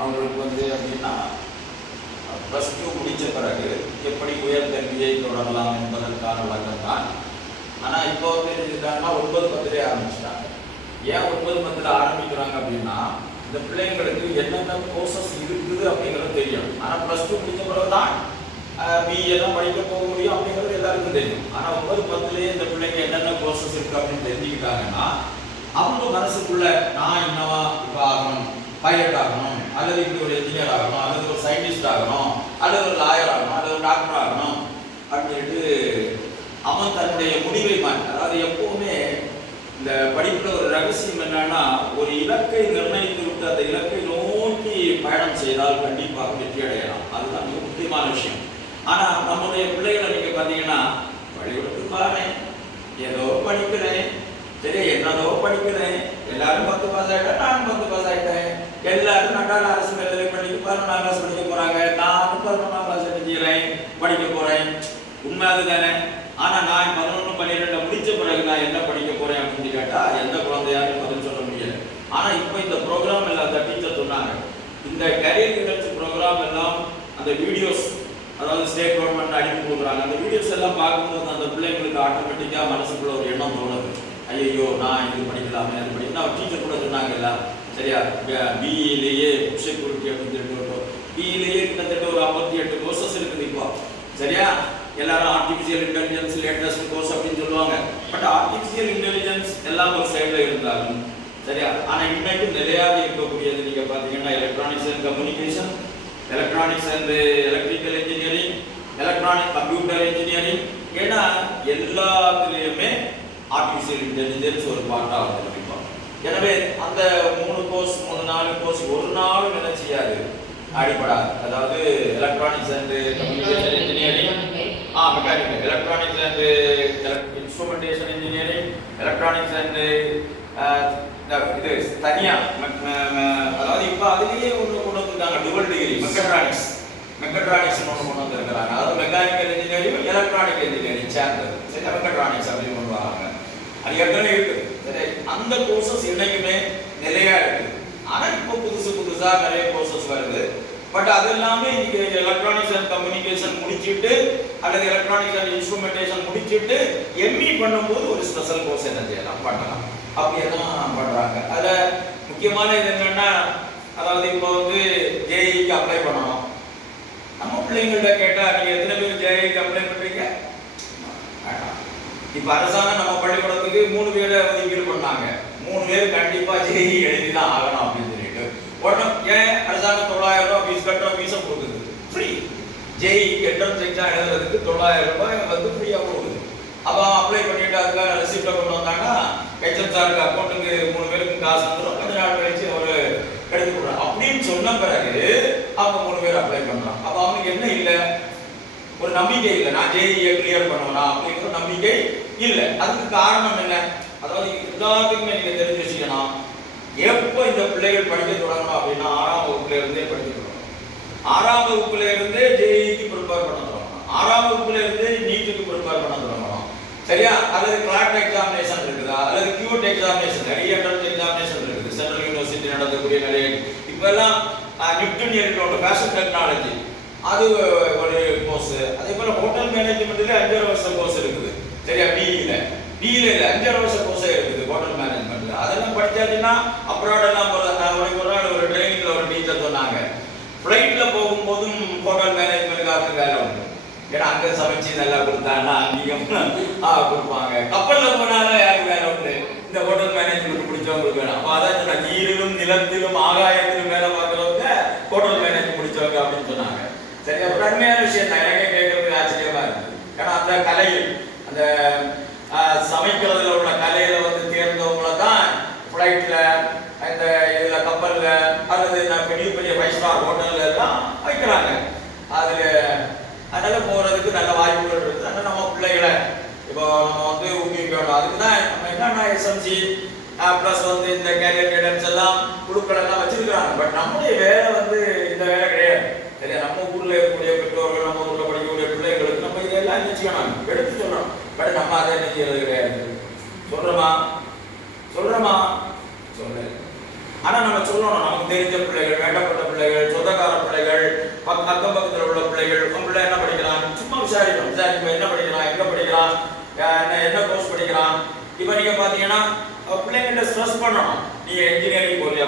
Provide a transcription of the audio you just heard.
மாணவர்களுக்கு அப்படின்னா plus two முடித்த பிறகு எப்படி உயர்கல்வியை தொடரலாம் என்பதற்கான விளக்கம் தான். ஆனால் இப்போ இருக்காங்கன்னா 9-10 ஆரம்பிச்சிட்டாங்க. ஏன் 9-10 ஆரம்பிக்கிறாங்க அப்படின்னா இந்த பிள்ளைங்களுக்கு என்னென்ன கோர்சஸ் இருக்குது அப்படிங்கிறது தெரியும். ஆனால் ப்ளஸ் டூ முடித்த பிறகு தான் பிஏ எல்லாம் படிக்க போக முடியும் அப்படிங்கிறது எல்லாருக்கும் தெரியும். ஆனால் 9-10 இந்த பிள்ளைங்க என்னென்ன கோர்சஸ் இருக்குது அப்படின்னு தெரிஞ்சுக்கிட்டாங்கன்னா அவங்க மனசுக்குள்ள நான் இன்னவா இப்போ ஆகணும், பைலட் ஆகணும், அல்லது இப்படி ஒரு என்ஜினியர் ஆகணும், அல்லது ஒரு சயின்டிஸ்ட் ஆகணும், அல்லது ஒரு லாயர் ஆகணும், அல்லது ஒரு டாக்டர் ஆகணும் அப்படின்ட்டு அவன் தன்னுடைய முடிவை மாற்றி, அதாவது எப்பவுமே இந்த படிப்புல ஒரு ரகசியம் என்னன்னா ஒரு இலக்கை நிர்ணயித்து விட்டு அந்த இலக்கை நோக்கி பயணம் செய்தால் கண்டிப்பாக வெற்றி அடையலாம். அதுதான் மிக முக்கியமான விஷயம். ஆனா நம்முடைய பிள்ளைகளை நீங்க பாத்தீங்கன்னா பள்ளிக்கூடத்துக்கு பாருங்க, ஏதோ படிக்கிறேன், சரி என்னதோ படிக்கிறேன், எல்லாரும் 10 பாஸ் ஆகிட்டேன், நானும் 10 பாஸ் ஆகிட்டேன், எல்லாரும் நட்டால் அரசு மேல்நிலை பள்ளிக்கு 11ஆம் கிளாஸ் படிக்க போறாங்க, நானும் 11ஆம் கிளாஸ் செய்கிறேன் படிக்க போறேன். உண்மை அதுதானே. ஆனா நான் 11, 12 முடிச்ச பிறகு நான் என்ன படிக்க போறேன் அப்படின்னு கேட்டா எந்த குழந்தையாரும் பதில் சொல்ல முடியல. ஆனா இப்போ இந்த ப்ரோக்ராம் எல்லாம் அந்த டீச்சர் சொன்னாங்க, இந்த கரியர் கைடன்ஸ் ப்ரோக்ராம் எல்லாம் அந்த வீடியோஸ், அதாவது ஸ்டேட் கவர்மெண்ட் அனுப்பி கொடுக்குறாங்க. அந்த வீடியோஸ் எல்லாம் பார்க்கும்போது அந்த பிள்ளைங்களுக்கு ஆட்டோமேட்டிக்கா மனசுக்குள்ள ஒரு எண்ணம் தோணுது, ஐயோ நான் இது படிக்கலாமே அது படிக்கலாம். டீச்சர் கூட சொன்னாங்கல்ல, சரியா, பிஇலேயே செக்யூரிட்டி அப்படின்னு சொல்லிட்டு பிஇலேயே கிட்டத்தட்ட ஒரு 58 கோர்சஸ் இருக்குது இப்போ. சரியா, எல்லாரும் ஆர்டிஃபிஷியல் இன்டெலிஜென்ஸ் லேட்டஸ்ட் கோர்ஸ் அப்படின்னு சொல்லுவாங்க. பட் ஆர்டிஃபிஷியல் இன்டெலிஜென்ஸ் எல்லாம் ஒரு சைடில் இருந்தாலும் சரியா, ஆனால் இன்னைக்கு நிலையாக இருக்கக்கூடியது நீங்க பார்த்தீங்கன்னா electronics and communication, electronics and electrical engineering, electronic computer engineering. ஏன்னா எல்லாத்துலேயுமே ஆர்டிஃபிஷியல் இன்டெலிஜென்ஸ் ஒரு பார்ட்டாக வந்துருப்போம். எனவே அந்த 3 கோர்ஸ் 3-4 கோர்ஸ் ஒரு நாளும் என்ன செய்யாது, அடிப்படாது. அதாவது electronics and communication engineering, mechanical, electronics and instrumentation engineering, electronics and இது தனியா, அதாவது இப்போ அதுலேயே ஒன்று கொண்டு வந்துருக்காங்க, டுவல் டிகிரி மெக்கட்ரானிக்ஸ், மெக்கட்ரானிக்ஸ் ஒன்று கொண்டு வந்துருக்கிறாங்க. அதாவது மெக்கானிக்கல் இன்ஜினியரிங் எலக்ட்ரானிக் இன்ஜினியரிங் சேர்ந்தது, சரி, மெக்கட்ரானிக்ஸ் அப்படின்னு கொண்டு வராங்க. அது ஏற்கனவே இருக்குது. சரி, அந்த கோர்சஸ் இன்னைக்குமே நிலையா இருக்கு. ஆனால் இப்போ புதுசா நிறைய கோர்சஸ் வருது. பட் அது எல்லாமே இன்னைக்கு எலக்ட்ரானிக்ஸ் அண்ட் கம்யூனிகேஷன் முடிச்சுட்டு அல்லது எலக்ட்ரானிக்ஸ் அண்ட் இன்ஸ்ட்ருமெண்டேஷன் முடிச்சுட்டு எம்இ பண்ணும்போது ஒரு ஸ்பெஷல் கோர்ஸ் என்ன செய்யலாம், பண்ணலாம், அப்படியெல்லாம் பண்றாங்க. அதில் முக்கியமான இது என்னன்னா, அதாவது இப்போ ஜேஇக்கு அப்ளை பண்ணணும். நம்ம பிள்ளைங்கள்ட்ட கேட்டா நீங்க எத்தனை பேர் ஜேஇக்கு அப்ளை பண்றீங்க? இப்ப அரசாங்கம் நம்ம பள்ளிக்கூடத்துக்கு 3 பேரை ஒதுக்கீடு பண்ணாங்க. 3 பேர் கண்டிப்பா ஜேஇ எழுதி தான் ஆகணும் அப்படின்னு சொல்லிட்டு உடனே ஏன் அரசாங்கம் 900 ரூபாய் ஃபீஸ் கட்டுறோம், ஃபீஸை கொடுக்குது ஃப்ரீ. ஜேஇ என்ட்ரன்ஸ் எக்ஸாம் எழுதுறதுக்கு 900 ரூபாய் ஃப்ரீயா கொடுக்குது. அப்போ அப்ளை பண்ணிட்டு அதுக்கான ரெசிப்டை கொண்டு வந்தாங்கன்னா ஹெச்எம் சாருக்கு அக்கௌண்ட்டுக்கு 3 பேருக்கு காசு வந்துடும். கொஞ்ச நாள் கழிச்சு அவர் எடுத்து கொடுக்குறாங்க. அப்படின்னு சொன்ன பிறகு அவங்க 3 பேர் அப்ளை பண்றாங்க. அப்போ அவங்களுக்கு என்ன இல்லை, ஒரு நம்பிக்கை இல்லை, நான் ஜேஇயை கிளியர் பண்ணுவேனா அப்படிங்கிற நம்பிக்கை இல்லை. அதுக்கு காரணம் என்ன? அதாவது எல்லாத்துக்குமே நீங்க தெரிஞ்சு வச்சுக்கணும், எப்போ இந்த பிள்ளைகள் படிக்க தொடங்கணும் அப்படின்னா 6ஆம் வகுப்புல இருந்தே படிக்க தொடங்கணும். 6ஆம் வகுப்புல இருந்தே ஜேஇக்கு ப்ரிப்பேர் பண்ண தொடங்கணும். 6ஆம் வகுப்புல இருந்தே நீட்டுக்கு ப்ரிப்பேர் பண்ண தொடங்கணும். சரியா, அல்லது கிளாட் எக்ஸாமினேஷன் இருக்குதா, அல்லது கியூட் எக்ஸாமினேஷன், நிறைய என்ட்ரன்ஸ் எக்ஸாமினேஷன் இருக்குது. சென்ட்ரல் யூனிவர்சிட்டி நடத்தக்கூடிய நிறைய இப்போ எல்லாம் நிப்டன் இருக்கிற ஃபேஷன் டெக்னாலஜி அது ஒரு கோர்ஸ். அதே போல ஹோட்டல் மேனேஜ்மெண்ட்ல 5 வருஷ கோர்ஸ் இருக்குது. சரியா, பிஇல 5 வருஷ கோர்ஸே இருக்குது ஹோட்டல் மேனேஜ்மெண்ட்ல. அதெல்லாம் படிச்சாச்சுன்னா அப்ராட் எல்லாம் ஒரு நாள் ஒரு ட்ரைனிங்ல ஒரு டீச்சர் சொன்னாங்க, ஃப்ளைட்ல போகும்போதும் ஹோட்டல் மேனேஜ்மெண்ட்டுக்கு வேலை உண்டு. ஏன்னா அங்க சமைச்சு நல்லா கொடுத்தாங்கன்னா அங்கேயும் கொடுப்பாங்க. கப்பல்ல போனாலும் யாருக்கு வேலை உண்டு, இந்த ஹோட்டல் மேனேஜ்மெண்ட் முடிச்சவங்களுக்கு வேணும். அப்போ அதான் நீரிலும் நிலத்திலும் ஆகாயத்திலும் வேலை பார்க்கறவங்க ஹோட்டல் மேனேஜ்மெண்ட் முடிச்சவங்க அப்படின்னு சொன்னாங்க. சரி, ஒரு அருமையான விஷயம் தான், எனக்கே கேட்கறதுக்கு ஆச்சரியமா இருக்கு. ஏன்னா அந்த கலையில், அந்த சமைக்கிறதுல உள்ள கலையில தேர்ந்தவங்கள தான் ஃப்ளைட்ல, இந்த இதுல கப்பல்ல, அல்லது பெரிய பெரிய 5 ஸ்டார் ஹோட்டல்ல எல்லாம் வைக்கிறாங்க. அதனால போறதுக்கு நல்ல வாய்ப்புகள் இருக்குது. அதனால நம்ம பிள்ளைகளை இப்போ நம்ம ஊக்குவிக்கணும். அதுக்கு தான் நம்ம என்னன்னா எஸ்எம்சி ப்ளஸ் இந்த கேரியர் கைடன்ஸ் எல்லாம் குழுக்கள் எல்லாம் வச்சிருக்கிறாங்க. பட் நம்முடைய வேலை இந்த வேலை கிடையாது. சரியா, நம்ம ஊர்ல இருக்கக்கூடிய பெற்றோர்கள், நம்ம ஊர்ல படிக்கக்கூடிய பிள்ளைகளுக்கு நம்ம இதெல்லாம் நிச்சயம் எடுத்து சொல்லணும். பட் நம்ம அதை நிச்சயம் கிடையாது. சொல்றோமா சொல்ல. ஆனா நம்ம சொல்லணும், நமக்கு தெரிஞ்ச பிள்ளைகள், வேண்டப்பட்ட பிள்ளைகள், அக்கம் பக்கத்தில் உள்ள பிள்ளைகள் உங்க பிள்ளை என்ன படிக்கிறான் சும்மா விசாரிக்கும் என்ன படிக்கிறான் எங்க படிக்கிறான் என்ன கோர்ஸ் படிக்கிறான். இப்போ நீங்க பாத்தீங்கன்னா பிள்ளைங்கிட்ட ஸ்ட்ரெஸ் பண்ணணும், நீ என்ஜினியரிங் போறியா